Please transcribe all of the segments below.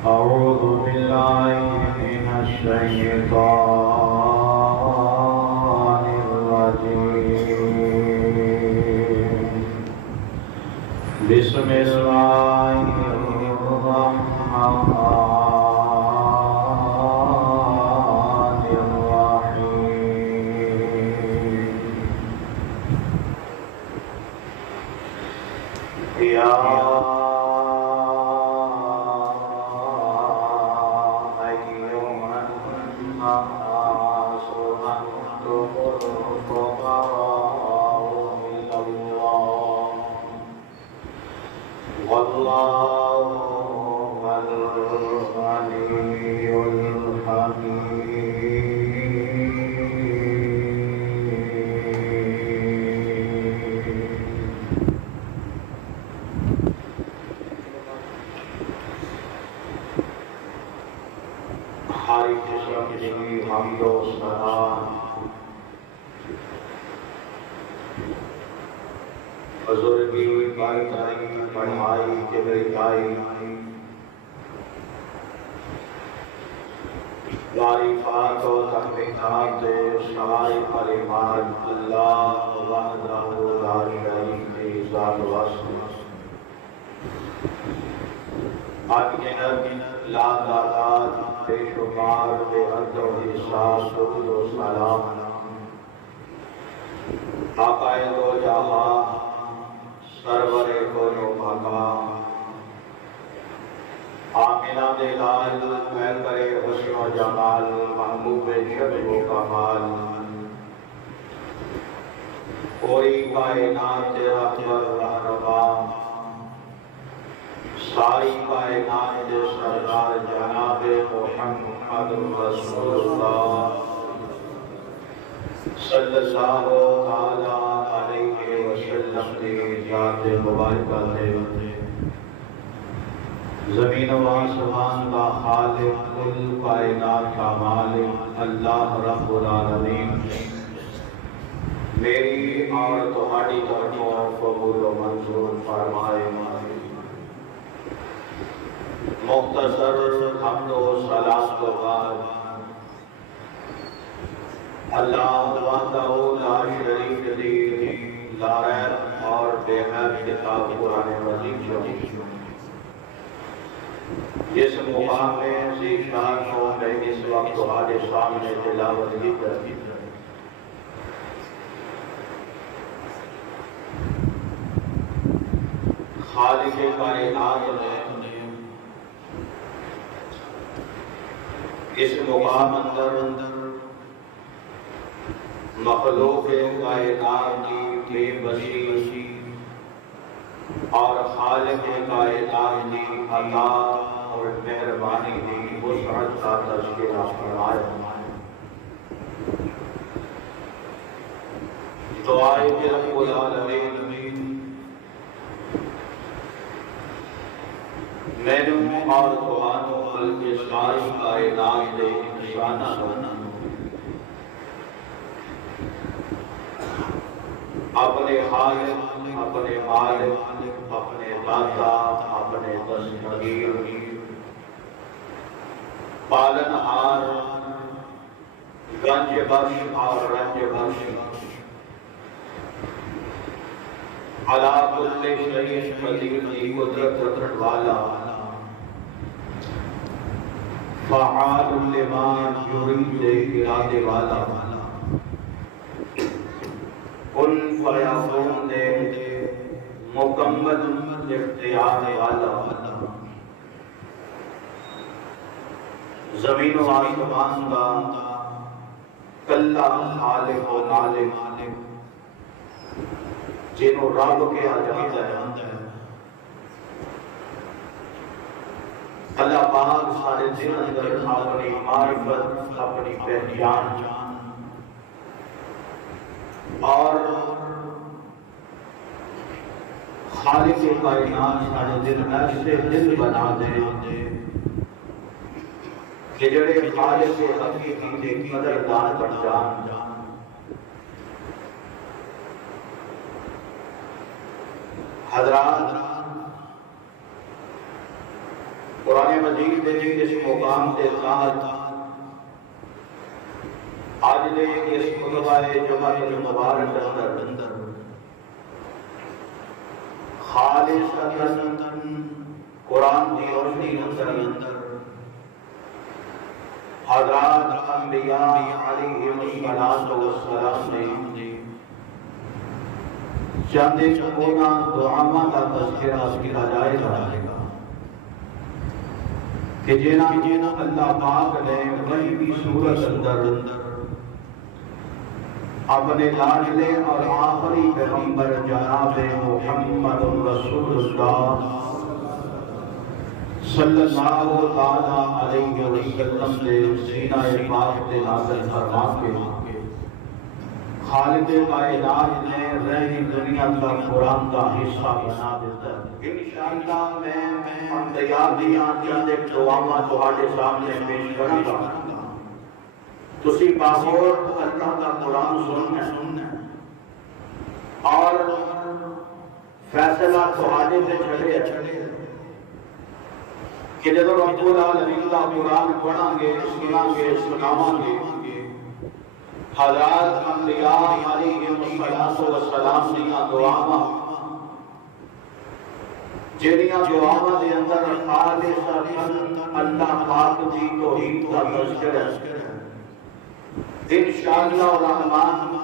أعوذ بالله من الشيطان الرجيم بسم الله الرحمن الرحيم يا والله الغني الحميد ہاری قسم کی حمد و ثنا بزرگی بارکائی پڑھائی کبریائی معرفات و تحقیقات شرائع پر ایمان اللہ وحدہ لا شریک کی ذات واسط انگنت لا تعداد بے شمار بے حد و حساب درود و سلام آقا دو جہاں سرور کون و مقام آمینہ دلال محبر حسن و جمال محبوب شب و کمال پوری کائنات رحمت رہنما ساری کائنات سردار جناب محمد رسول اللہ صلی اللہ علیہ وسلم کی ذات مبارکہ سے زمین و آسمان کا خالق کل کائنات کا مالک اللہ رب العالمین میری اور تمہاری طرفوں قبول و منظور فرمائے مختصر حمد و صلاۃ کے بعد اللہ وحدہ لا شریک لی لا ریب اور بے حد کتاب قرآن مجید شریف جس مقام میں ذیشان ہو میں اس وقت تمہارے سامنے تلاوت کی جاتی خالق کائنات نے اس مقام اندر مخلوق کائنات کی بے بسی اور خالق کائنات کی عطا اور مہربانی کی وسعت کا تذکرہ فرمایا دعائے کہ رب العالمین میں نے اور توانوں بلکہ ساری کائنات دے انسانہ اپنے خالق اپنے مالک اپنے داتا اپنے دستگیر پالن ہار گنج بخش اور رنج بخش علا کل شیء قدیر کی قدرت رکھنے والا فعال لما یرید ارادے والا کن فیکون دے مکمل اختیار والا زمین و آسمان کا کلا خالق و مالک جنہوں رب کے عزیز ہے اللہ پاک سارے دن اندر اپنی معرفت اپنی پہچان اور خالق کائنات سارے دن ایسے دل بنا دے کہ جڑے خالق حقیقی کے قدردان بن جان حضرات قرآن مجید دے اس مقام کے ساتھ آج دے اس خطبہ جمعہ مبارک اندر خالصتاً قرآن کی روشنی اندر حضرات انبیاء علیہم السلام نے چند چکونا دعاواں کا تذکرہ کیا جائے گا کہ جنہاں اللہ پاک نے وہی بھی سورت اندر اپنے لاڈلے اور آخری پیغمبر جناب محمد رسول اللہ صلی اللہ تعالیٰ علیہ وسلم نے سینہ پاک سے نازل فرما کے خالق کائنات نے رہی دنیا کا قرآن کا حصہ بنا دیتا ہے۔ انشاءاللہ میں انتیابیاں چند ایک دعاواں تہاڈے سامنے پیش کروں گا۔ تسی باخور اللہ کا قرآن سننا اور فیصلہ تہاڈے سے چڑھے کہ جب رب العالمین کا قرآن پڑھاں گے سناواں گے حضرات انبیاء علیہم السلام دیاں دعاواں جنیاں دعاواں دے اندر خالصتاً اللہ پاک دی توحید کا تذکرہ انشاءاللہ الرحمن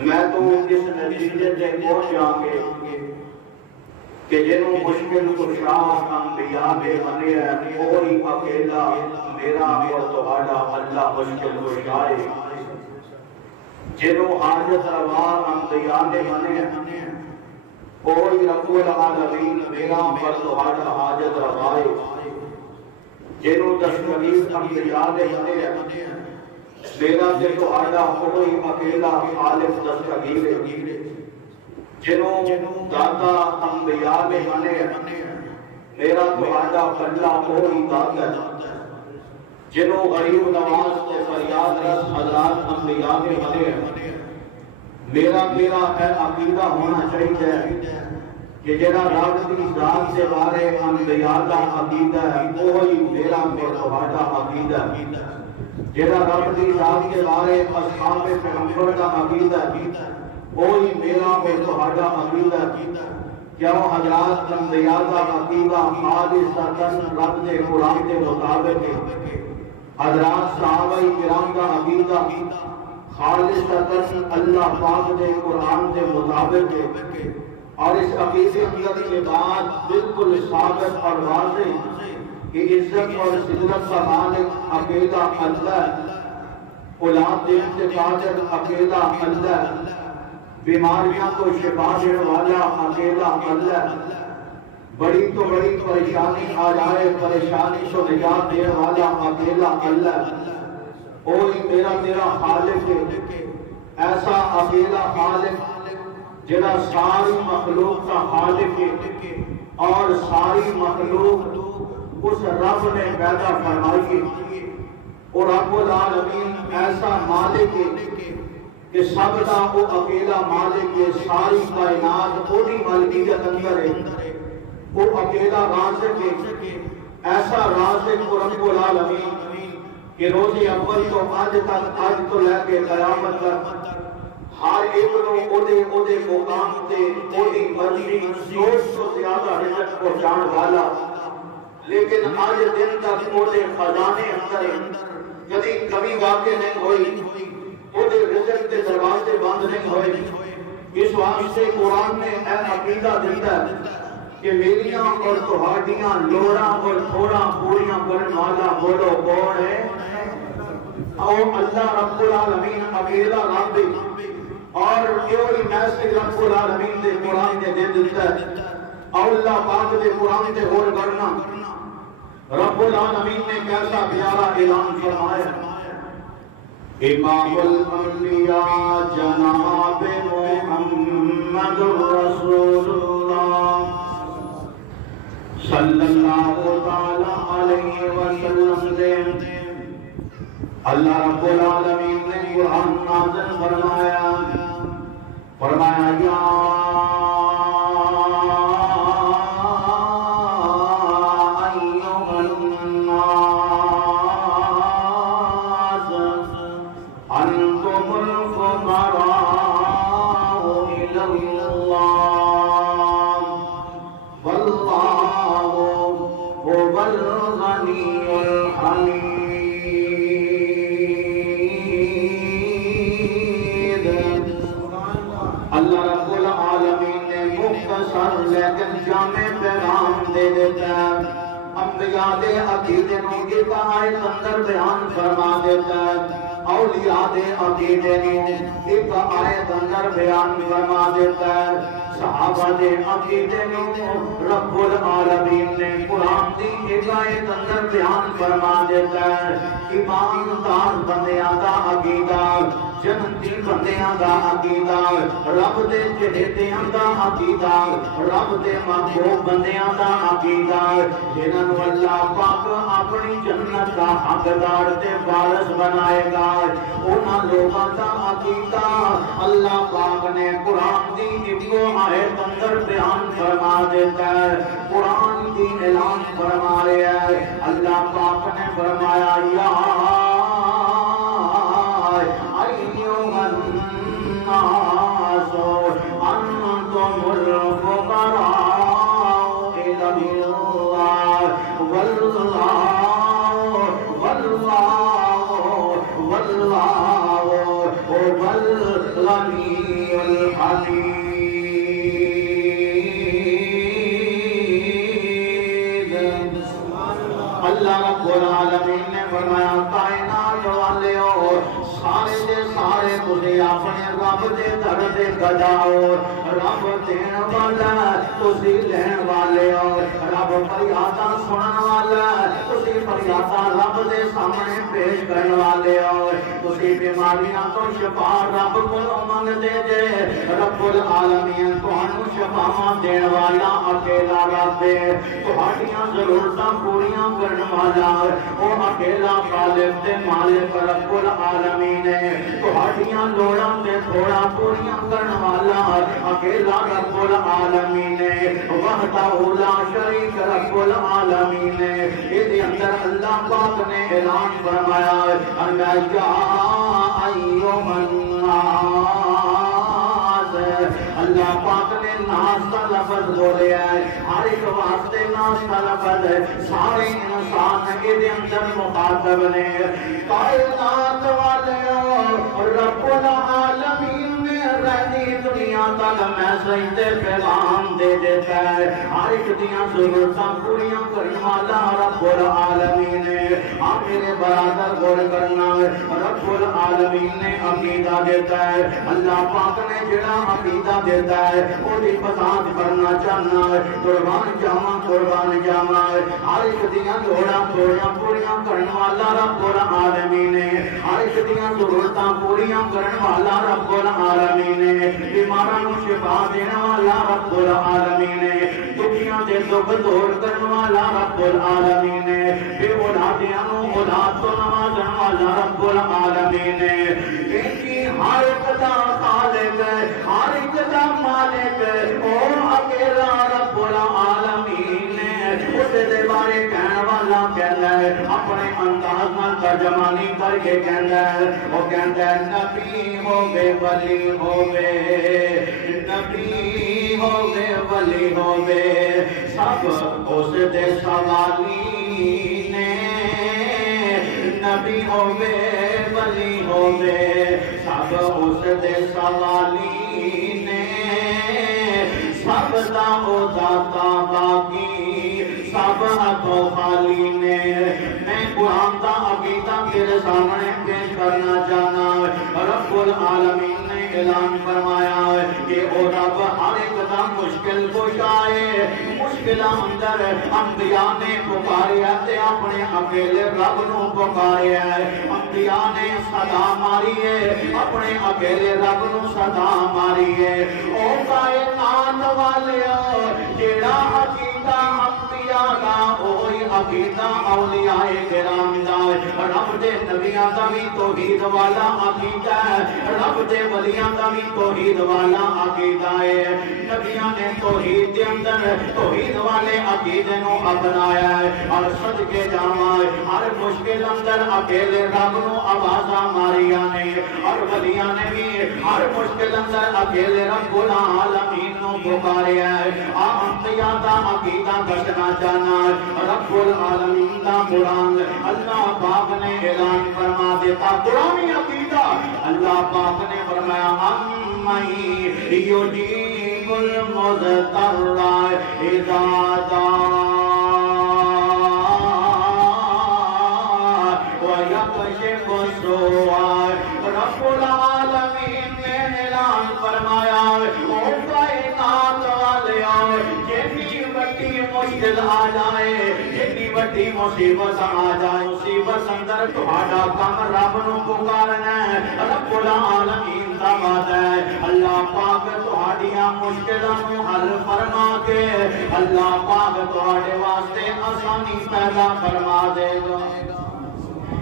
میں تو اس نتیجے سے پہنچ جاؤں گے کہ جنہوں مشکل کشا انبیاء بے بنے ہیں کوئی اکیلا میرا اور تمہارا اللہ مشکل کشائے جنہوں حاجت روا انبیاء بے بنے ہیں کوئی رب العالمین میرا اور تمہارا حاجت روائے جنہوں دستگیر انبیاء بے بنے ہیں میرا سے تمہارا کوئی اکیلا خالق دستگیر جنہوں داتا انبیاء میں بنے میرا تمہارا اللہ کوئی داتا جنہوں غریب نواز سے فریاد رس حضرات انبیاء میں بنے میرا ہے عقیدہ ہونا چاہیے کہ جنہا رب کی ذات سے بارے انبیاء کا عقیدہ ہے کوئی میرا تمہارا عقیدہ جنہا رب کی ذات کے بارے اصحاب پیغمبر کا عقیدہ کوئی میرا تمہارا عقیدہ کیوں حضرات انبیاء کا عقیدہ خالصتاً رب کے قرآن کے مطابق حضرات صحابہ کرام کا عقیدہ خالصتاً اللہ پاک کے قرآن کے مطابق اور اس عقیدے کی بات بالکل ثابت اور واضح کہ عزت اور ذلت کا مالک اکیلا اللہ اولاد دین سے قادر اکیلا اللہ بیماریاں کو شفا دینے والا اکیلا اللہ بڑی تو بڑی پریشانی آ جائے پریشانی سے نجات دینے والا اکیلا اللہ کوئی میرا خالق ایسا اکیلا خالق جنہا ساری مخلوق کا خالق اور ساری مخلوق اس رب نے پیدا فرمائی اور رب العالمین ایسا مالک کہ سب کا وہ اکیلا مالک ہے ساری کائنات وہی ملکیت اندر ہے وہ اکیلا رازق ہے ایسا رازق رب العالمین کہ روز اول تو آج تک آج تو لے کے قیامت تک ہر ایک نو اودے مقام تے اودی مرضی سوچ تو زیادہ رزق پہنچان والا لیکن آج دن تک اودے خزانے اندر کبھی کبھی واقع نہیں ہوئی اودے رزق کے دروازے بند نہیں ہوئے اس واسطے قرآن نے اے عقیدہ دیتا ہے کہ میریاں اور تہاڈیاں لوڑاں اور تھوڑا پوریاں کرنے والا بولو کون ہے اور اللہ رب العالمین اکیلا رب اور یہ میسج رب العالمین دے قرآن نے دے دیتا ہے اور اللہ پاک دے قرآن دے اور کرنا رب العالمین نے کیسا پیارا اعلان فرمایا امام الانبیاء جناب محمد رسول اللہ صلی اللہ علیہ وسلم دے اللہ رب العالمین نے قرآن نازل فرمایا یا مختصر لیکن جامع پیغام دے دیتا ہے۔ انبیاء دے عقیدے نو ایک آیت اندر بیان فرما دیتا ہے، اولیاء دے عقیدے نو ایک آیت اندر بیان فرما دیتا ہے، صحابہ دے عقیدے نو رب العالمین نے قرآن دی ایک آیت اندر بیان فرما دیتا ہے۔ ایماندار بندیاں دا عقیدہ، جنتی بندیاں دا عقیدہ، رب دے چہیتیاں دا عقیدہ، رب دے محبوب بندیاں دا عقیدہ، جنہاں نو اللہ پاک اپنی جنت دا حقدار تے وارث بنائے گا، انہاں لوگاں دا عقیدہ اللہ پاک نے قرآن دی ایک آیت اندر بیان فرما دیتا ہے۔ قرآن کی اعلان فرما رہا ہے، اللہ پاک نے فرمایا یا ایھا الناس انتم الفقراء الی اللہ واللہ هو الغنی الحمید۔ اللہ رب العالمین نے فرمایا کائنات والیو سارے دے سارے تسی اپنے رب دے در دے گجاؤ، رب دین والا تسی لین والے ہو، رب فریاداں سنن والا تسی فریاداں رب دے سامنے پیش کرن والے ہو، تسی بیماریاں تو شفا رب کولوں منگدے جے، رب العالمین تہانوں شفاواں دین والا اکیلا رب ہے، تہاڈیاں ضرورتاں پوریاں کرن والا او اکیلا خالق تے مالک رب العالمین ہے، تہاڈیاں لوڑاں تے تھوڑا پوریاں کرن والا اکیلا رب العالمین ہے، وحدہ لا شریک رب العالمین ہے۔ اس اندر اللہ پاک نے اعلان فرمایا اللہ یا ایھا الناس، اللہ پاک نے ناس کا لفظ بولیا ہے، ہر ایک واسطے ناس کا لفظ ہے، سارے انسان کے اندر مخاطب نے، کائنات والے رب العالمین نے رہنی دنیا تک میسج دے پیغام دے دیتا ہے، ہر ایک دیاں ضرورتاں پوریاں کرنے والا رب العالمین ہے۔ آپ میرے برادر غور کرنا، رب العالمین نے عقیدہ دیتا ہے، اللہ پاک نے جڑا عقیدہ دیتا ہے وہ دی بساط کرنا چاہنا ہے، قربان جاواں ہر ایک دیاں لوڑاں پوریاں کرن والا رب العالمین ہے، ہر ایک دیاں ضرورتاں پوریاں کرن والا رب العالمین ہے، بیماراں نوں شفا دین والا رب العالمین ہے، دکھیاں دے دکھ دور کرن والا رب العالمین ہے، بے اولادیاں نوں اولاد تو نوازن والا رب العالمین ہے، کیونکہ ہر ایک دا خالق ہے، ہر ایک دا مالک ہے، او اکیلا رب العالمین ہے۔ اس دے بارے کہنے والا کہتا ہے، اپنے انداز نال ترجمانی کر کے کہتا ہے، وہ کہتا ہے نبی ہووے ولی ہووے، نبی ہووے ولی ہووے، سب اس دے سوالی نے، نبی ہووے ولی ہووے، سب اس دے سوالی نے، سب دا او داتا باقی، سب ہاتھوں خالی نے۔ میں قرآن دا عقیدہ تیرے سامنے پیش کرنا چاہنا، رب العالمین نے اعلان فرمایا کہ او رب ہر ایک دا مشکل کشا ہے، مشکلاں اندر انبیاء نے پکاریا تے اپنے اکیلے رب نو پکاریا ہے، انبیاء نے صدا ماری ہے، اپنے اکیلے رب نو صدا ماری ہے۔ او کائنات والیو جیڑا عقیدہ انبیاء دا اوہی عقیدہ اولیاء کرام دا، رب دے نبیاں دا بھی توحید والا عقیدہ ہے، رب دے ولیاں دا بھی توحید والا عقیدہ ہے۔ نبیاں نے توحید دے اندر توحید والے عقیدے نو اپنایا ہے، اور صدقے جاواں ہر مشکل اندر اکیلے رب نو آوازاں ماریاں نے، اور ولیاں نے بھی ہر مشکل اندر اکیلے رب العالمین نو پکاریا ہے۔ انبیاء دا عقیدہ دسنا چاہنا، رب العالمین دا قرآن اللہ پاک نے اعلان فرما دیتا، قرآنی عقیدہ اللہ پاک نے فرمایا امن یجیب المضطر اذا ويكشف السوء رب العالمین نے اعلان فرمایا او کائنات والیو جتنی بڑی مشکل آ جائے جتنی بڑی مصیبت آ جائے مصیبت اندر تہاڈا کم رب نو پکارنا ہے رب العالمین دا وعدہ ہے اللہ پاک تہاڈیاں مشکلاں نو حل فرما کے اللہ پاک تہاڈے واسطے آسانی پیدا فرما دے گا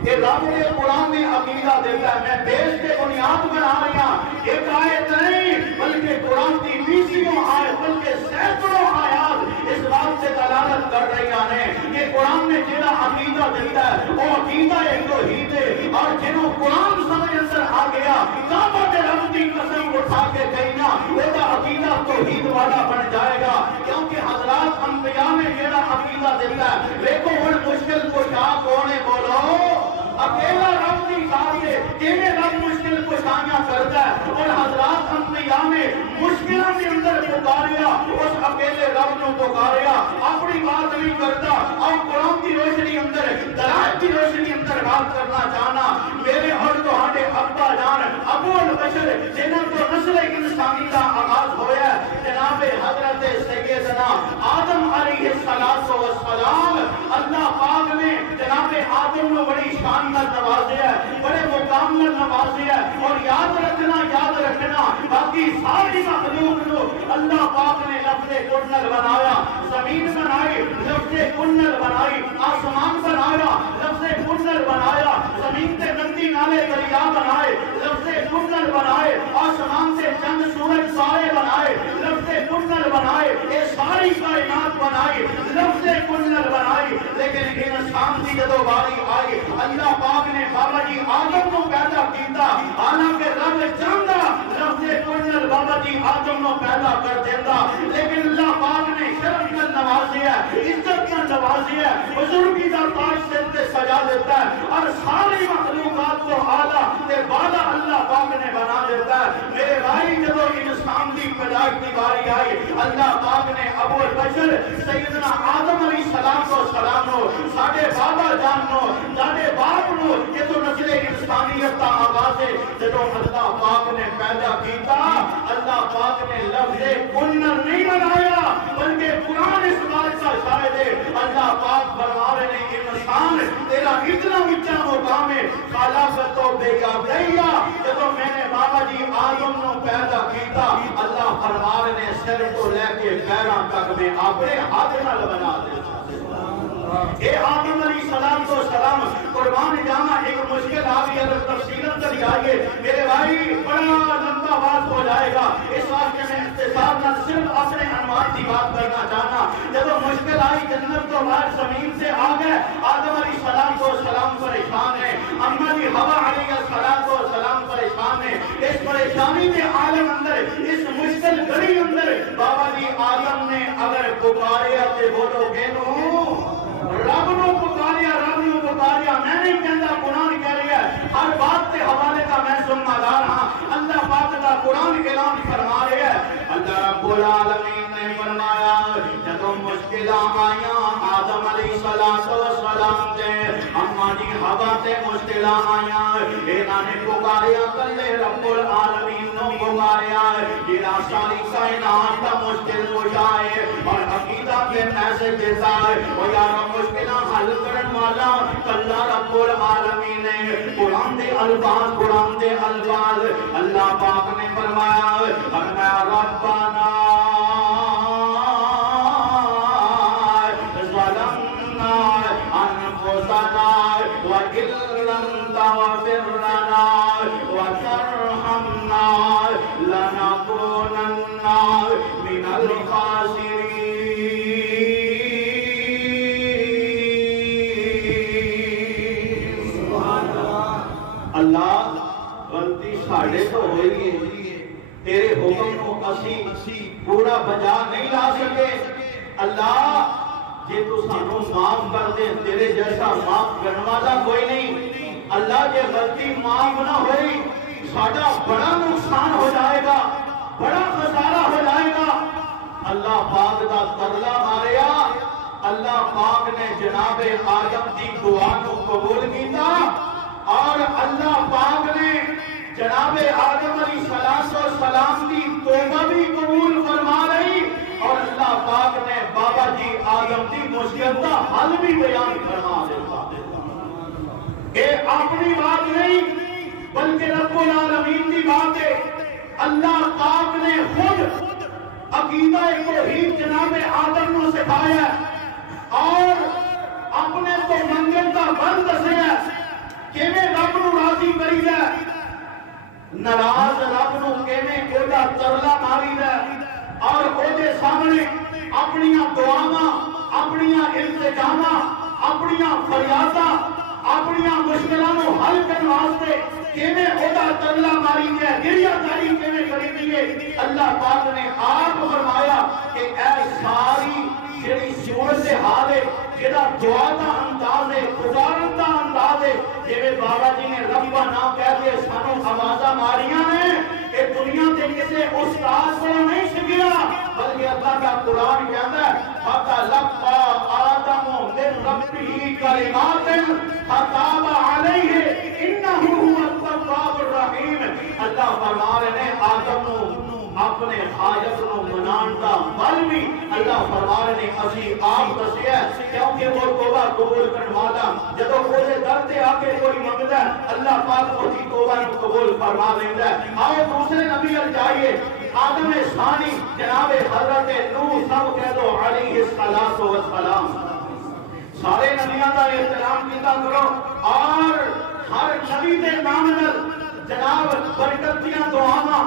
کہ رب نے قرآن میں عقیدہ دیتا ہے میں دیش کے بنیاد بنا رہی ہوں ایک آیت نہیں بلکہ قرآن کی 20 آیت بلکہ سینکڑوں آیات اس بات سے دلالت کر رہی ہیں کہ قرآن میں جنہا عقیدہ دیتا ہے وہ عقیدہ ایک توحید ہے اور جنہوں قرآن سمجھ اندر آ گیا کعبہ کے رب کی قسم اٹھا کے کہنا وہ کا عقیدہ توحید والا بن جائے گا کیونکہ حضرات انبیاء میں جنہا عقیدہ دیتا ہے دیکھو وہ مشکل کو کیا کونے بولو اکیلا رب کی ذات ہے تیرے رب مشکل کو شانیاں کرتا ہے اور حضرات انبیاء میں مشکلوں کے اندر پکاریا اس اکیلے رب نو پکاریا اپنی بات نہیں کرتا اور قرآن کی روشنی اندر دلائل کی روشنی اندر بات کرنا چاہنا میرے اور تہاڈے ابا جان ابو البشر جنہاں تو نسل انسانی کا آغاز ہویا ہے جناب حضرت سیدنا آدم علیہ السلام اللہ پاک نے جناب آدم کو بڑی شان میں نوازیا ہے بڑے مقام میں نوازیا ہے اور یاد رکھنا باقی ساری مخلوق کو اللہ پاک نے لفظ کنر بنایا زمین بنائی لفظ کنر بنائی آسمان بنایا لفظ کنر بنایا زمین سے ندی نالے دریا بنائے لفظ کنر بنائے آسمان سے چند سورج سارے بنائے لفظ کنر بنائے یہ ساری کائنات بنائی لفظ کنر بنائی لیکن انسان کی جدو باری آئی اللہ پاک نے بابا جی آدم کو پیدا کیتا حالانکہ رب چاہتا لفظ کنر بابا جی آدم کو پیدا کر دیتا لیکن اللہ پاک نے شرف کا نوازیا عزت کا نوازیا بزرگی کا تاج سر سے سجا دیتا ہے اور ساری مخلوقات کو اعلیٰ تے بالا اللہ پاک نے بنا دیتا ہے میرے بھائی جب انسان کی پیدائش کی باری آئی اللہ پاک نے ابو البشر سیدنا آدم علیہ السلام کو ساڑھے بابا جان نو ساڑھے باپ نو یہ تو نسل انسانیت کا آغاز ہے جب اللہ پاک نے پیدا کیتا اللہ پاک نے لفظ کنر نہیں بنایا بلکہ قرآن اس بات کا شاہد ہے اللہ پاک فرما رہے ہیں انسان تیرا اتنا اونچا مقام ہے خلافت و بیابریا جب میں نے بابا جی آدم نو پیدا کیتا اللہ فرما رہے ہیں سر کو لے کے پیروں تک میں اپنے ہاتھ نال بنا دیتا اے آدم علیہ السلام قربان جانا ایک مشکل آگئی اگر تفصیلت کری آئیے میرے بھائی بڑا لمبا بات ہو جائے گا اس واسطے میں اختصار نہ صرف اپنے عنوان کی بات کرنا چاہنا جب مشکل آئی جنت تو باہر زمین سے آ گئے آدم علیہ السلام پریشان ہے اما جی ہوا علیہ السلام پریشان ہے اس پریشانی کے عالم اندر اس مشکل گھڑی اندر بابا جی آدم نے اگر پکاریا تے بولو گے نو رب نو پکاریا میں نہیں کہتا قرآن کہہ رہی ہے ہر بات کے حوالے کا میں ذمہ دار ہاں اللہ پاک کا قرآن اعلان فرما رہے ہے اللہ رب العالمین نے فرمایا جب مشکلاں آیاں آدم علیہ السلام دے اما جی ہوا تے مشکلاں آیاں انہاں نے پکاریا کلے رب العالمین نو پکاریا جڑا ساری کائنات دا مشکل کشائے اور عقیدہ کے ایسے دیتا ہے وہ یار مشکلاں حل کرن والا کلا رب العالمین نے قرآن دے الفاظ اللہ پاک نے فرمایا ربنا ظلمنا انفسنا وإن لم تغفر لنا وترحمنا لنكونن من الخاسرين اللہ غلطی ساڑھے تو ہوئی ہے تیرے حکم کو اسی پورا بجا نہیں لا سکے اللہ جے تو سانو معاف کر دے تیرے جیسا معاف کرنے والا کوئی نہیں اللہ جے غلطی معاف نہ ہوئی ساڑھا بڑا نقصان ہو جائے گا بڑا خسارہ ہو جائے گا اللہ پاک دا ترلا ماریا، اللہ پاک نے جناب آدم دی دعا کو قبول کیتا، اور اللہ پاک نے جناب آدم علیہ السلام کی توبہ بھی قبول فرما رہی، اور اللہ پاک نے بابا جی آدم کی مشکل کا حل بھی بیان فرما دیتا۔ یہ اپنی بات نہیں بلکہ رب العالمین کی بات ہے۔ اللہ پاک نے خود عقیدہ توحید جناب آدم کو سکھایا اور اپنے کو منگل کا بند دسیا کہ میں رب نو راضی کری ہے، ناراض رب نو کیویں اودا ترلا ماری ہے، اور اوہدے سامنے اپنیاں دعاواں، اپنیاں التجاواں، اپنیاں فریاداں، اپنیاں مشکلاں نو حل کرنے واسطے کیویں اودا ترلا ماری ہے، گریہ جاری کیویں کری دیے۔ اللہ پاک نے آپ فرمایا کہ اے ساری جڑی صورت حال ہے، جڑا دعا دا انداز ہے، پکارن دا انداز ہے، جویں بابا جی نے ربا نہ کہہ کے سانو آوازاں ماریاں نے، اے دنیا تے کسے استاد کو نہیں سکھیا، بلکہ اللہ کا قرآن کہتا ہے فَتَلَقَّى آدَمُ مِن رَبِّهِ كَلِمَاتٍ فَتَابَ عَلَيْهِ إِنَّهُ هُوَ التَّوَّابُ الرَّحِيمُ۔ اللہ فرما رہے ہیں آدم نو اپنے حاجت نو منان دا بل بھی اللہ فرما رہے ہیں اسی آپ دسیا کیونکہ وہ توبہ قبول کرنے والا جدو کوئی در تے آ کے کوئی منگدا ہے اللہ پاک اس کی توبہ نو قبول فرما لیندا ہے۔ آؤ دوسرے نبی ال جائیے، آدم ثانی جناب حضرت نوح سب کہہ دو علیہ السلام۔ سارے نبیوں کا احترام کیتا کرو، اور ہر نبی دے نام نال جناب برکتیاں دعاواں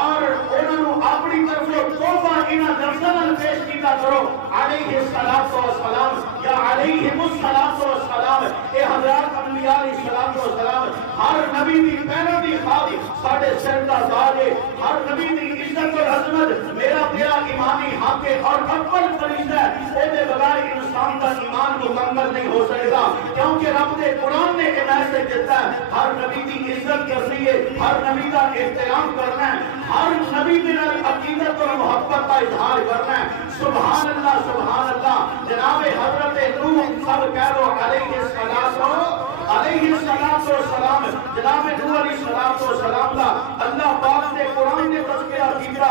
اور انہوں اپنی طرف توبہ انہاں درسل پیش کیتا کرو۔ علیہ السلام یا علیہ السلام، اے حضرات انبیاء علیہ السلام، ہر نبی دی پہلے دی خاطر ساڈے سر دا تاج ہے، ہر نبی دی عزت اور عظمت میرا تیرا ایمانی حق ہے اور اول فریضہ ہے، او دے بغیر انسان کا ایمان مکمل نہیں ہو سکتا، کیونکہ رب دے قرآن نے یہ میسج دیتا ہے ہر نبی دی عزت کرنی ہے، ہر نبی کا احترام کرنا ہے، ہر نبی کی عقیدت اور محبت کا اظہار کرنا ہے۔ سبحان اللہ سبحان اللہ۔ جناب حضرت نوح سب کہہ لو علیہ السلام، جناب نوح علیہ السلام کا اللہ پاک نے قرآن نے تذکرہ کیا،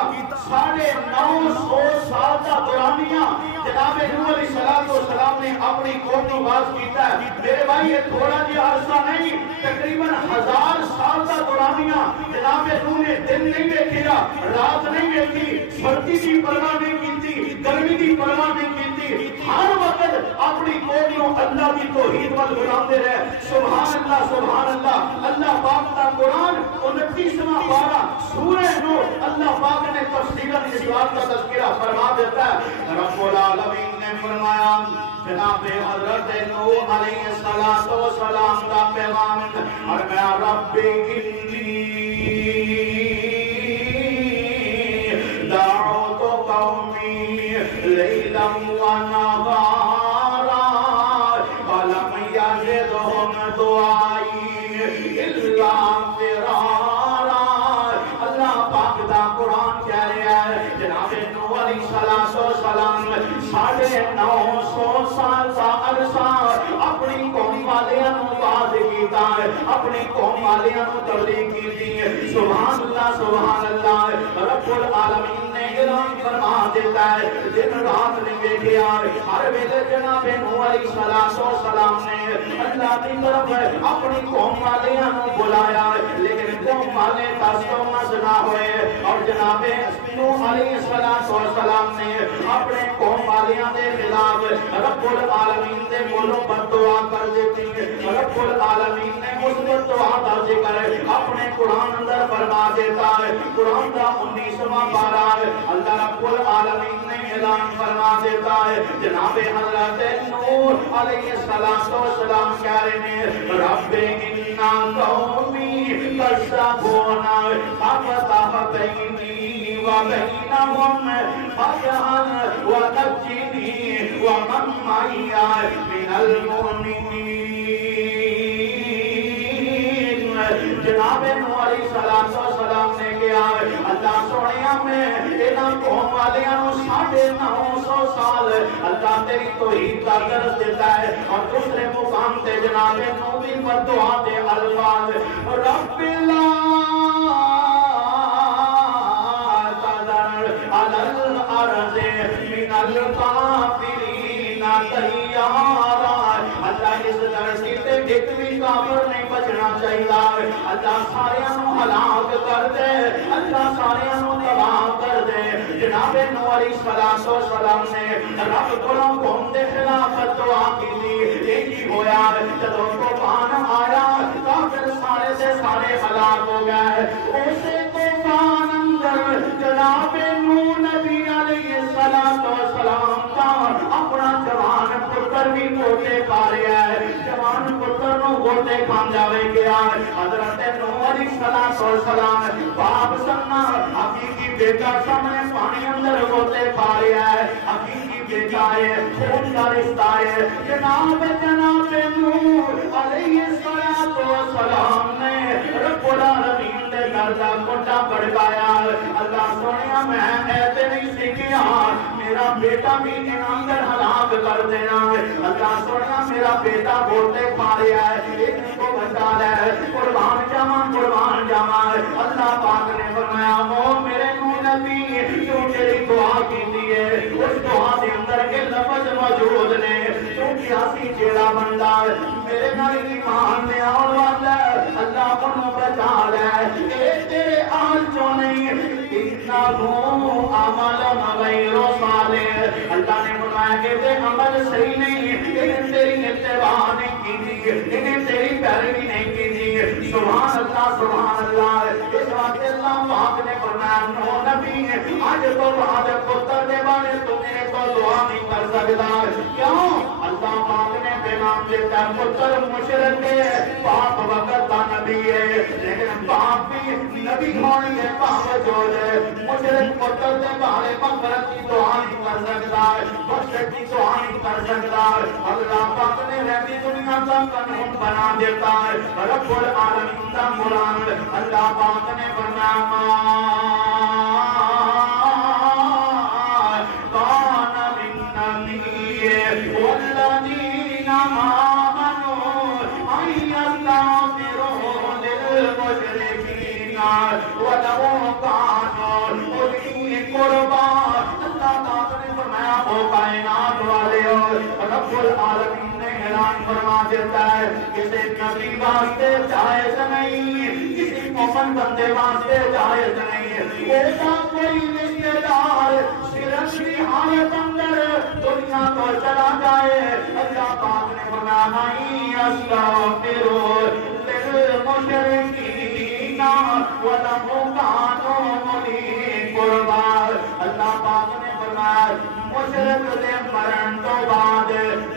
950 سال کا دورانیہ جناب نوح علیہ السلام نے اپنی قوم کو باز کیتا ہے۔ میرے بھائی یہ تھوڑا جہا عرصہ نہیں، تقریباً 1000 سال کا دورانیہ جناب نوح نے دن نہیں دیکھا، رات نہیں دیکھی، سردی کی پرواہ نہیں کی، گرمی کی پرواہ نہیں کی، ہر وقت اپنی قوم کو اللہ کی توحید وال بلاندے رہے۔ سبحان اللہ سبحان اللہ۔ اللہ پاک کا قرآن 29واں پارہ سورہ نوح اللہ پاک نے تفصیلاً اس بات کا تذکرہ فرما دیتا ہے۔ رب العالمین نے فرمایا جناب حضرت نوح علیہ السلام کا پیغام اور میں رب انی دعوت قومی لیلا و نہارا فلم یزدہم دعائی الا فرارا۔ اللہ پاک دا قرآن کہہ رہا ہے جناب نوح علیہ السلام 950 سال کا عرصہ اپنی قوم والیاں نو باز کیتا ہے، اپنی قوم والیاں نو تبلیغ کیتی ہے۔ سبحان اللہ سبحان اللہ۔ رب العالمین نے اعلان فرما دیتا ہے دن رات نہیں دیکھیا، ہر ویلے جناب نوح علیہ السلام نے اللہ کی طرف اپنی قوم والیاں نو بلایا، لیکن قوم والے تسلیم نہ ہوئے، اور جناب نوح علیہ السلام نے اپنے قوم والیاں دے خلاف رب العالمین دے بولوں پر دعا کر دیتی ہے۔ رب العالمین نے اس پر دعا دا ذکر اپنے قرآن اندر فرما دیتا ہے۔ قرآن کا 19واں پارہ اللہ رب العالمین نے اعلان فرما دیتا ہے جناب حضرت نوح علیہ السلام کہہ رہے ہیں رب انا قومی کذبون ففتح بینی وبینہم فتحا ونجنی ومن معی من المؤمنین۔ جناب نوح علیہ السلام نے کہا اللہ سونیا میں انہاں قوم والیاں نو ساڈے اللہ تیری توحید کا درس دیتا ہے اور دوسرے مقام تے جناب نبی بدعا دے الفاظ رب لا تذر علی الارض من الکافرین دیارا اللہ اس درسی تے ایک بھی کافر نہیں بچنا چاہیے اللہ سارے انو ہلاک کر دے اللہ سارے انو تباہ کر دے جناب نوح علیہ السلام نے رب کولوں قوم دے خلاف دعا کی تھی ایک ہویا جدوں طوفان آیا کافر سارے سے سارے ہلاک ہو گئے اسے طوفان اندر جناب نوح نبی علیہ السلام کا اپنا جوان پتر بھی گوتے پا رہا ہے جوان پتر نو گوتے کھان جاوے گیا حضرت نوح علیہ السلام باپ سننا حقیقی بیٹا سامنے پانی اندر گوتے پا رہا ہے حقیقی بیٹا ہے خون کا رشتہ ہے جناب نوح علیہ السلام نے رب العالمین دے گھر دا کوٹا بڑھایا اللہ سونیا میں ایسے نہیں سیکھیا میرا بیٹا بھی اندر ہلاک کر دینا اللہ سونیا میرا بیٹا بولتے پا رہا ہے ایک کو بچا لے قربان جاواں اللہ پاک نے فرمایا او میرے نور نبی تو تیری دعا کیتی ہے اس دعا دے اندر کے لفظ موجود نے تو کیاسی جیڑا بندہ میرے نال ایمان میں آن والا اللہ کو بچا لے اے تیرے آل جو نہیں انہو عمل غیر صالح اللہ نے فرمایا کہ تے عمل صحیح نہیں انہیں تیری اتباع نہیں کی انہیں تیری پیروی نہیں کی سبحان اللہ اس وقت اللہ پاک نے فرمایا نوح نبی آج تو بعد پتر دے بارے تمہیں تو دعا نہیں کر سکتا کیوں اللہ پاک نے پیغام دیتا پتر مشرک ہے باپ وقت کا نبی ہے لیکن باپ بھی نبی ہونے کے باوجود مشرک پتر دے بارے مغفرت کی دعا نہیں کر سکتا بخشش کی دعا نہیں کر سکتا اللہ پاک نے رہتی دنیا کا قانون بنا دیتا ہے رب العالمین کا قرآن اللہ پاک نے فرمایا کان للنبی والذین آمنوا ان یستغفروا للمشرکین ولو کانوا اولی قربا اللہ پاک نے فرمایا او کائنات والے رب العالمین نے اعلان فرما دیتا ہے کسی نبی واسطے جائز نہیں کسی مومن بندے واسطے جائز نہیں ایسا کوئی رشتہ دار صرف کی حالت اندر دنیا کو چلا جائے اللہ پاک نے فرمایا استغفروا للمشرکین ولو کانوا اولی قربا اللہ پاک نے فرمایا مشرک دے مرن تو بعد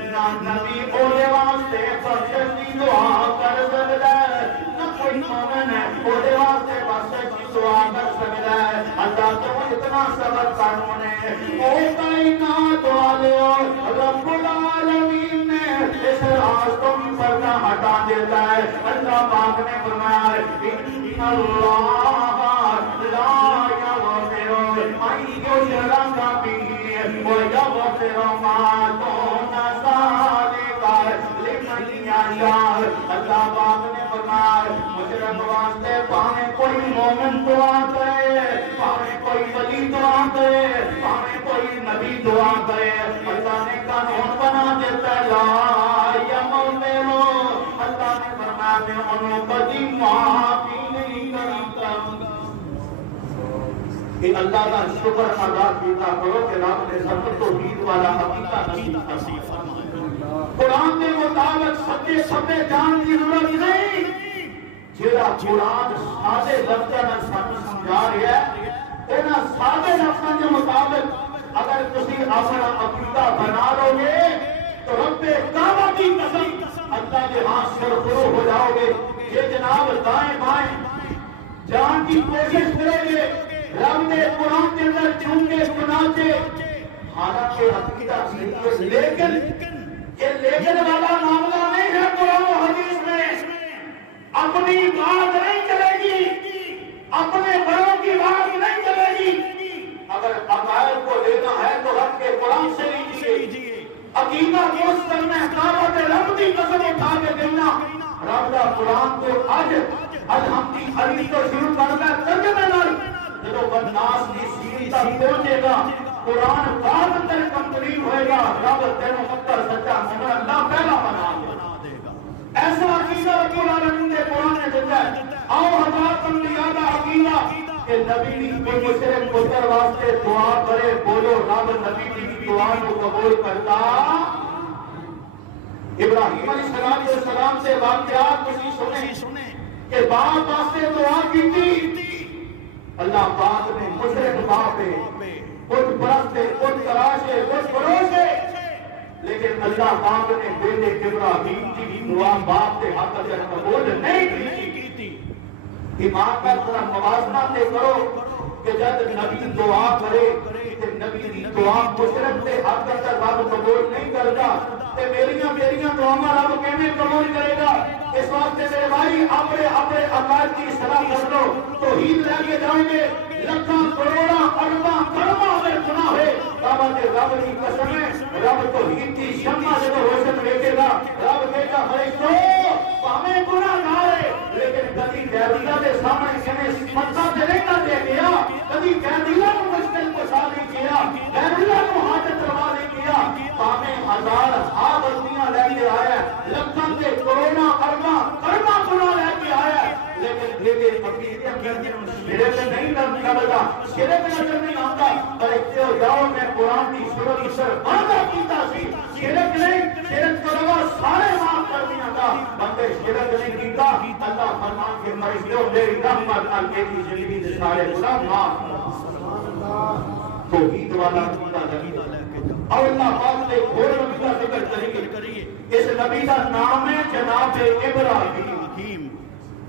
نہ نبی اولے واسطے بخشش کی دعا کر سکتا ہے نہ کوئی مومن اولے واسطے بخشش کی دعا کر سکتا ہے اللہ تو اتنا صبر کرنے او کائنات والے رب العالمین نے اس راستوں کی پردہ ہٹا دیتا ہے اللہ پاک نے فرمایا ان اللہ لا یغفر ان یشرک به وَيَغْفِرُ مَا دُونَ ذَلِكَ لِمَن يَشَاءُ اللہ پاک نے فرمایا مشرک واسطے پاویں کوئی مومن دعا کرے پاویں کوئی ولی دعا کرے پاویں کوئی نبی دعا کرے اللہ نے قانون بنا دیتا لا یغفر اللہ نے فرمایا میں انہوں کبھی معافی نہیں کرتا کہ اللہ کا شکر ادا کیتا کرو کہ رب نے سب توحید والا عقیدہ نصیب فرمایا قرآن کے مطابق سچے سچے جان کی ضرورت نہیں جیڑا قرآن سادے لفظاں نال سانوں سمجھا رہا ہے انہاں سادے لفظاں کے مطابق اگر تسی اپنا عقیدہ بنا لو گے تو رب کعبہ کی قسم اللہ کے ہاتھ سرخرو ہو جاؤ گے یہ جناب دائیں بائیں جان کی کوشش کرو گے رب نے قرآن کے اندر چونکے سناتے حالانکہ عقیدہ صحیح ہے لیکن یہ لیکن والا معاملہ نہیں ہے قرآن و حدیث میں اپنی بات نہیں چلے گی اپنے بڑوں کی بات نہیں چلے گی اگر عقائد کو لینا ہے تو رب کے قرآن سے لیجیے قرآن کو اج ہم کی حدیث کو شروع کرنا ہے ترجمے نال جدو بناس کی سین تک پہنچے گا قرآن بعد تک کمپلیٹ ہوئے گا رب تینوں مکر سچا مومن اللہ پہلا بنا دے گا ایسا عقیدہ رب العالمین نے قرآن نے دیتا ہے آؤ حضرات انبیاء کا عقیدہ کہ نبی کی کوئی مشرک پتر واسطے دعا کرے بولو رب نبی کی دعا کو قبول کرتا ابراہیم علیہ السلام سے واقعات کسی سنے کہ باپ واسطے دعا کی تھی اللہ پاک نے مشرک باپ پہ کچھ پرستے کچھ تراشے کچھ پروشے لیکن اللہ پاک نے بیٹے ابراہیم کی دعا باپ کے حق سے قبول نہیں کی تھی ایمان کا ذرا موازنہ تے کرو کہ جب نبی دعا کرے کہ نبی کی دعا مشرک کے حق سے رب قبول نہیں کرتا تے میریاں دعاواں رب کیویں قبول کرے گا اس واسطے میرے بھائی اپنے عقائد کی اصلاح کر لو توحید لے کے جائیں گے لکھاں کروڑاں ارباں کروڑاں اگر گناہ ہے بابا کے رب کی قسم ہے رب توحید کی شمع جب روشن دیکھے گا رب کہے گا فرشتو ہمیں گناہ گار ہے لیکن کبھی قیدیاں دے سامنے کنے متھا تے نہیں دے گیا کبھی قیدیاں کو مشکل کشا نہیں کیا قیدیاں کو حاجت روا نہیں کیا ہمیں ہزار غلطیاں لے کے آیا لکھاں تے کروڑاں ارباں گناہ لے کے آیا لیکن یہ میرے سے نہیں کرتا شرک نظر نہیں آتا پر اتنے ہو جاؤ میں قرآن کی سورت کی صرف بندہ کیتا سی شرک نہیں شرک تو روا سارے معاف کر دیا تھا بندے شرک نہیں کیتا اللہ فرمان کے مرضیوں میری رحمت نال میری زندگی سے سارے گناہ معاف توحید والا عقیدہ لے کے اور اللہ پاک نے گھوڑ نبی کا ذکر کریے اس نبی کا نام ہے جناب ابراہیم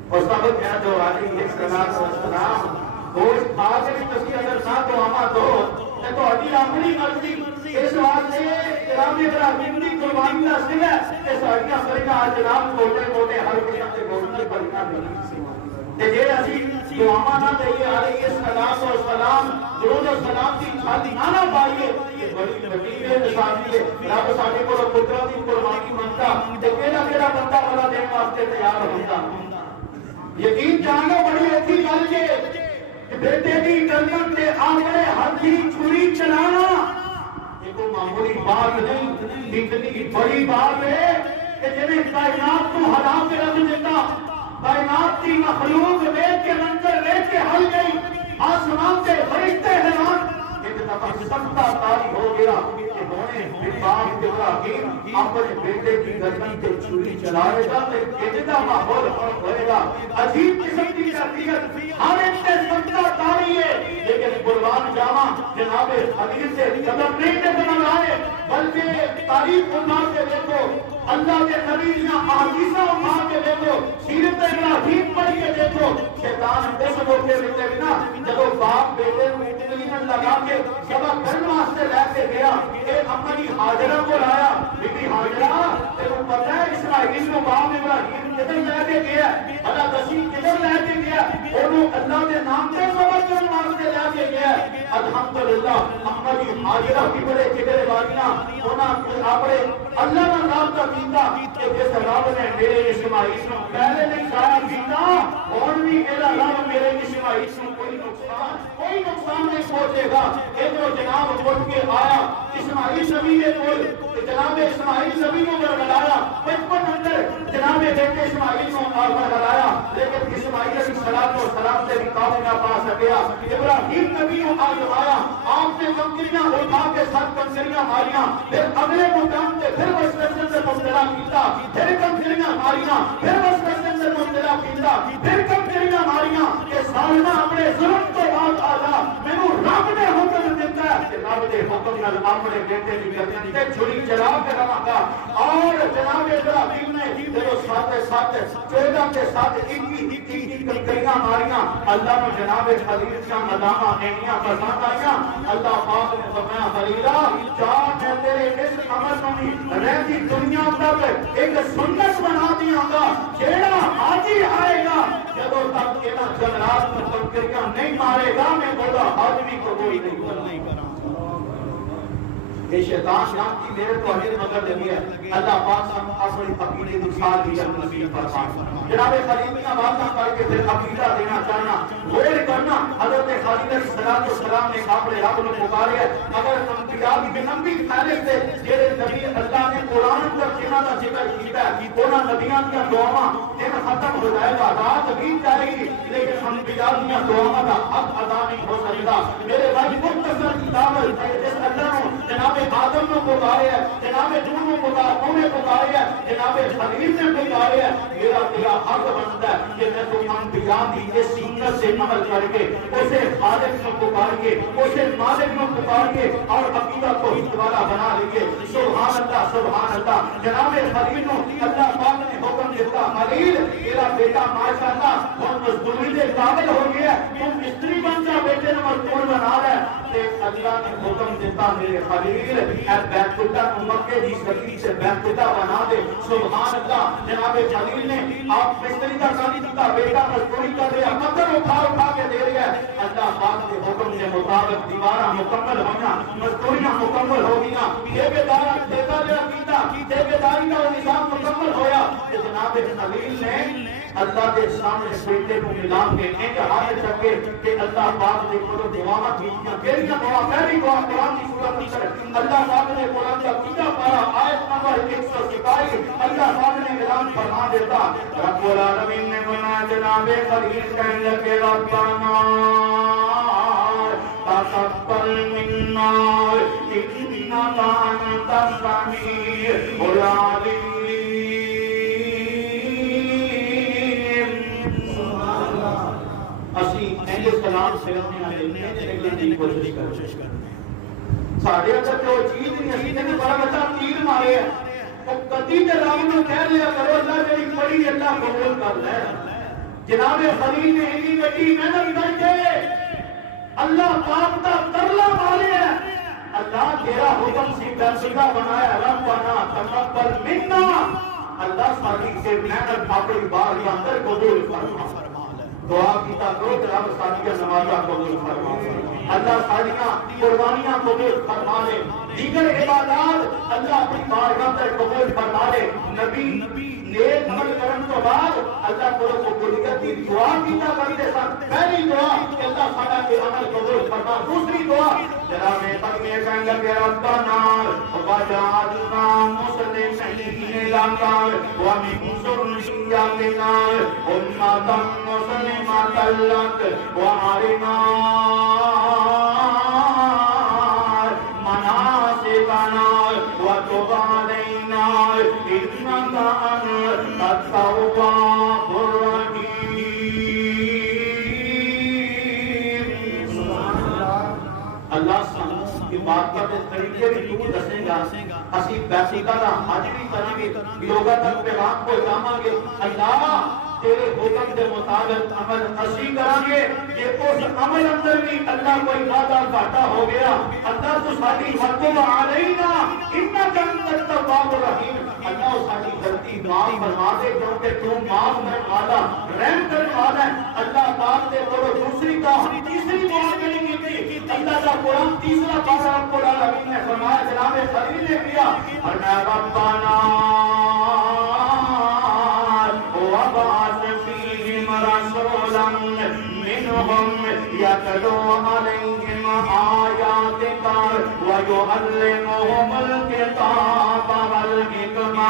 اور سبق ہے جو علیہ السلام گوشت کھا کے بھی کسی اگر نہ تو آما دو تو اڈی اپنی مرضی اس واسطے جناب ابراہیم کی قربانی کا سل ہے کہ ساڑیاں سڑیاں جناب موٹے ہر قسم کے گوشت کی بڑیاں نہیں تے جے اسی دعاواں نہ دئیے علیہ السلام درود و سلام کی چھاتی نہ پائیے یہ بڑی بڑی انصافی ہے رب ساڈے کول قدرت دی قربانی منگتا تے کیڑا بندہ والا دین واسطے تیار ہوندا یقین جان لو بڑی ایسی گل کہ بیٹے کی گردن تے آنکڑے ہاتھی چھری چلانا یہ کوئی معمولی بات نہیں اتنی بڑی بات ہے کہ جنہیں کائنات کو ہلا کے رکھ دیتا کائنات کی مخلوق دیکھ کے منظر دیکھ کے ہل گئی آسمان سے فرشتے حیران ایک دفعہ سمتا تاری ہو گیا کہ ہونے باپ ابراہیم اپنے بیٹے کی گردن تے چھری چلائے گا تے کتنا ماحول ہوئے گا عجیب قسم کی تربیت ہر ایک سے سمتا تاری ہے لیکن قربان جاواں جناب حدیث سے قدم نہیں تے بنا آئے بلکہ تاریخ اٹھا کے دیکھو اللہ کے نبی نے احادیثاں اٹھا کے دیکھو سیرت ابراہیم پڑھ کے دیکھو شیطان اس موقع میں نا جب باپ بیٹے کو انگلیاں لگا کے سبق کرنے واسطے لے کے گیا ایک اپنی ہاجرہ کو لایا بی بی ہاجرہ تیرے پتہ ہے اسرائیل کو باپ ابراہیم کدھر لے کے گیا اللہ دسی کدھر لے کے گیا انہوں اللہ کے نام سے سبق کرنے واسطے لے کے گیا الحمدللہ اپنی ہاجرہ کی بڑے جگر والیاں انہاں اپنے اللہ کا نام کا کیتا کہ جس رب نے میرے اسماعیل کو پہلے نہیں ضائع کیتا اور بھی میرا رب میرے اسماعیل کو کوئی نقصان نہیں پہنچے گا یہ جو جناب اٹھ کے آیا اسماعیل نبی کے کول جناب اسماعیل نبی کو برگلایا بچپن اندر جناب بیٹے اسماعیل کو برگلایا لیکن اسماعیل علیہ السلام سے بھی کام نہ پا سکیا ابراہیم نبی کو آزمایا آپ سے کنکریاں اٹھا کے ساتھ کنکریاں ماریاں پھر اگلے مقام سے پھر وسوسے سے مبتلا کیتا پھر کنکریاں ماریاں پھر وسوسے سے مبتلا کیتا پھر کنکریاں ماریاں کہ سالنا اپنے ظلم تو بات آجا مینوں رب نے حکم دیتا ہے کہ رب دے حکم نال اپنے بیٹے دی گردن تے چھری چلا کے رواں گا اور جناب ابراہیم نے جو ساتھ 14 کے ساتھ 21 کنکریاں ماریاں اللہ نے جناب خلیل کا مدامہ اینیاں پسند آئیاں اللہ پاک نے فرمایا خلیلہ چاہ میں تیرے اس عمل کو بھی رہتی دنیا تک ایک سنت بنا دیا گا جیڑا حاجی آئے گا جب تک اینا جنرات میں کنکریاں نہیں مارے گا میں بولا حاج بھی قبول نہیں کرا یہ شیطان شام کی میرے کو اجر مگر لگی ہے اللہ پاک ہم اصلی عقیدے کی مثال دی ہے نبی فرمان جناب خلیل کی باتاں کر کے پھر عقیدہ دینا چاہنا غور کرنا حضرت خلیل علیہ السلام نے اپنے رب کو پکارے اگر انبیاء کی نبی پہلے سے جڑے نبی اللہ نے قرآن پر جنہاں دا ذکر کیتا ہے انہاں نبیاں دی دعاواں دن ختم ہو جائے گا رات بیت جائے گی لیکن انبیاء دی دعاواں دا حق ادا نہیں ہو سکتا میرے بھائی مختصر کتاب ہے جس اللہ نے جناب آدم کو پکارے ہے جناب نوح کو پکارے ہے جناب خلیل نے پکارے ہے میرا تیرا حق بنتا ہے کہ میں تو انبیاء دی اس سنت سے عمل کر کے اسے خالق کو پکار کے اسے مالک کو پکار کے اور عقیدہ کو دوبارہ بنا لیے سبحان اللہ جناب خلیل کو اللہ پاک نے حکم دیتا خلیل تیرا بیٹا ماشاءاللہ بہت مزدوری کے قابل ہو گیا تم مستری بن جا بیٹے نے مزدور بنا رہا ہے اللہ نے حکم دیتا میرے خلیل اے بیت اللہ مکے کی زمین سے بیت اللہ بنا دے سبحان اللہ جناب خلیل نے آپ مستری کا کام کیتا بیٹا مزدوری کا دیا پتھر اٹھا کے دے رہا ہے اللہ پاک کے حکم کے مطابق دیوارہ مکمل ہونا مزدوریاں مکمل ہو گیا ٹھیکیدار دیتا جو کیتا ٹھیکیداری کا نظام مکمل ہویا کہ جناب خلیل نے اللہ کے سامنے بیٹے کو ملا کے ایک حال چکے کہ اللہ پاک نے کو دعا کیتیاں پہلی دعا پہلی دعا قرآن کی سورت میں اللہ پاک نے قرآن کا تیجا پارا آیت نمبر 127 اللہ پاک نے اعلان فرما دیتا رب العالمین نے فرمایا جناب خلیل کہنے لگے ربنا تقبل منا انک انت السمیع العلیم اسی اہل سلام سے ملنے کی کوشش کرتے ہیں ساڑھے اندر جو چیز نہیں اسی نے بڑا بچہ تیر مارے ہیں وہ کدی کے رب نے کہہ لیا کرو اللہ میری بڑی اللہ قبول کر لے جناب خلیل نے اتنی بڑی محنت کر کے اللہ پاک کا ترلا مارے ہیں اللہ تیرا حکم سی درسگاہ بنایا ربنا تقبل منا اللہ ساری سے محنت اپنی بار کے اندر قبول فرما دعا کیتا کرو کہ رب سالیہ نمازہ قبول فرما اللہ سالیہ قربانیاں قبول فرما لے دیگر عبادات اللہ اپنی بارگاہ پر قبول فرما لے نبی نیک عمل کرن تو بعد اللہ کو قبولیت کی دعا کیتا کرتے ساتھ پہلی دعا کہ اللہ سالیہ کے عمل قبول فرما دوسری دعا جناب پاکے کہنے لگے ربنا وجعلنا مسلمین لک ومن ذریتنا امة مسلمة لك وارنا مناسكنا وتب علينا انك انت التواب الرحيم اللہ سانوں کی بات کا طریقے بھی تو دسے گا اسی بیت اللہ دا حج بھی کریں گے لوگوں تک پیغام کو جاواں گے اللہ تیرے حکم کے مطابق عمل اسی کریں گے یہ اس عمل اندر بھی اللہ کوئی وعدہ گھاٹا ہو گیا اللہ تو ساری حکم علینا انک انت التواب الرحیم اللہ ساری غلطی معاف فرما دے کیونکہ تو معاف کرنے والا رحم کرنے والا ہے اللہ پاک نے تو دوسری کا تیسری دعا کریں گے اللہ کا قرآن تیسرا پارہ رب العالمین نے فرمایا جناب خلیل نے کیا اور ربنا وبعث فيهم رسولا منهم يتلو عليهم آياتك ويعلمهم الكتاب والحكمة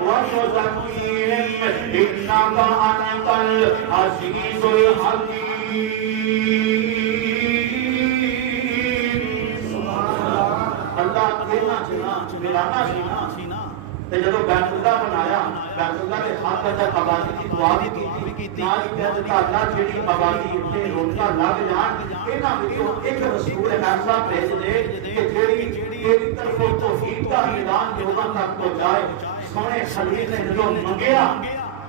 ويزكيهم إنك أنت العزيز الحكيم اللہ کہنا چاہنا ملانا چاہنا تے جدوں بیت اللہ بنایا بیت اللہ کے ہاتھ تک آبادی کی دعا بھی کیتی نال کہہ اللہ جڑی آبادی تے روٹا لگ جان انہاں وچوں ایک رسول ایسا بھیج دے کہ جڑی تیری طرفوں توحید کا اعلان لوگاں تک پہنچائے سونے خلیل نے جدوں منگیا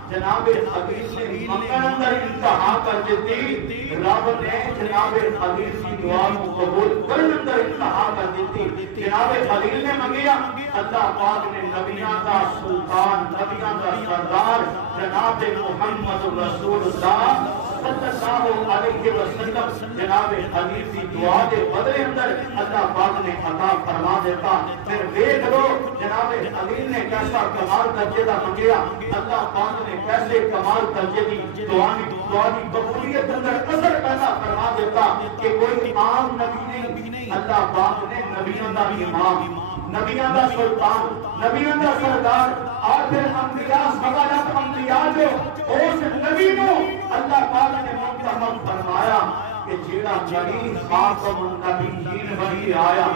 جناب خلیل نے منگن اندر انتہا کر دیتی رب نے جناب خلیل کی دعا کو قبول کرن اندر انتہا کر دیتی جناب خلیل نے منگیا اللہ پاک نے نبیاں کا سلطان نبیاں کا سردار جناب محمد رسول اللہ صلی اللہ علیہ وسلم جناب حبیب کی دعا دے بدلے اندر اللہ پاک نے عطا فرما دیتا. پھر دیکھ لو جناب حبیب نے کیسا کمال درجے دا منگیا, اللہ پاک نے کیسے کمال درجے دی دعا کی قبولیت اندر اثر پیدا فرما دیتا کہ کوئی عام نبی نہیں, اللہ پاک نے نبیوں دا امام, نبیوں دا سلطان, نبیوں دا سردار, اور پھر انبیاء سوالات انبیاء جو اس نبی کو اللہ پاک نے منتخب فرمایا کہ جیڑا نبی خاتم النبیین بنی آیا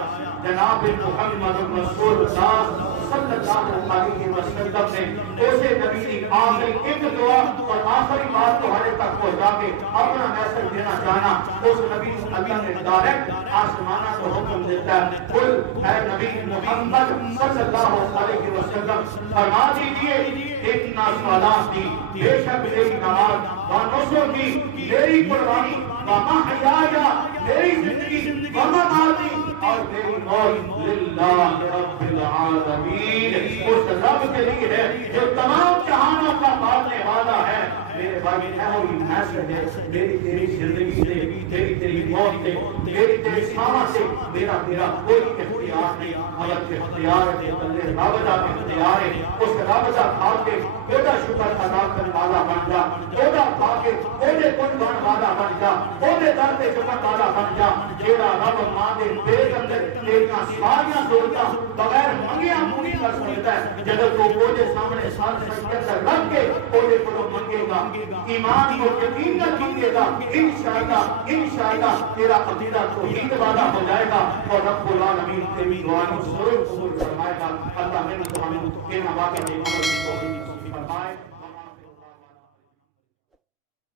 جناب محمد رسول اللہ صلی اللہ علیہ وسلم نے اسے نبی کی آخری ایک دعا اور آخری بات کو ہمارے تک پہنچا کے اپنا میسج دینا چاہنا. اس نبی کو اللہ نے ڈائریکٹ آسمانہ کو حکم دیتا ہے, قل اے نبی محمد صلی اللہ علیہ وسلم فرما دیجئے اتنا صلاتی بے شک میری نماز و نسکی میری قربانی و محیایا میری زندگی و مماتی اور میری موت للہ رب العالمین, اس رب کے لیے ہے جو تمام جہانوں کا پالنے والا ہے. میرے بھائی میری تیری زندگی سے, میری تیری موت سے, میری تیری سانس سے میرا کوئی اختیار نہیں, مگر اختیار ہے بندے رب کا اختیار ہے. اس رب کا کھا کے اودا شکر ادا کرنے والا بن جا, اودا کھا کے اودے قربان والا بن جا, اودے در تے چمن والا بن جا. جیڑا رب ماں دے پیٹ اندر تیریاں ساریاں ضرورتاں بغیر منگیاں پوری کر سکتا ہے. جب تو اودے سامنے سر سجدے رکھ کے اودے کو منگے گا, ایمان کو یقین رکھیے گا, انشاءاللہ تیرا عقیدہ توحید والا ہو جائے گا اور رب العالمین تیری دعائیں ضرور قبول فرمائے گا. اللہ نے تو ہمیں ان واقعے میں عمل کی توفیق فرمائے.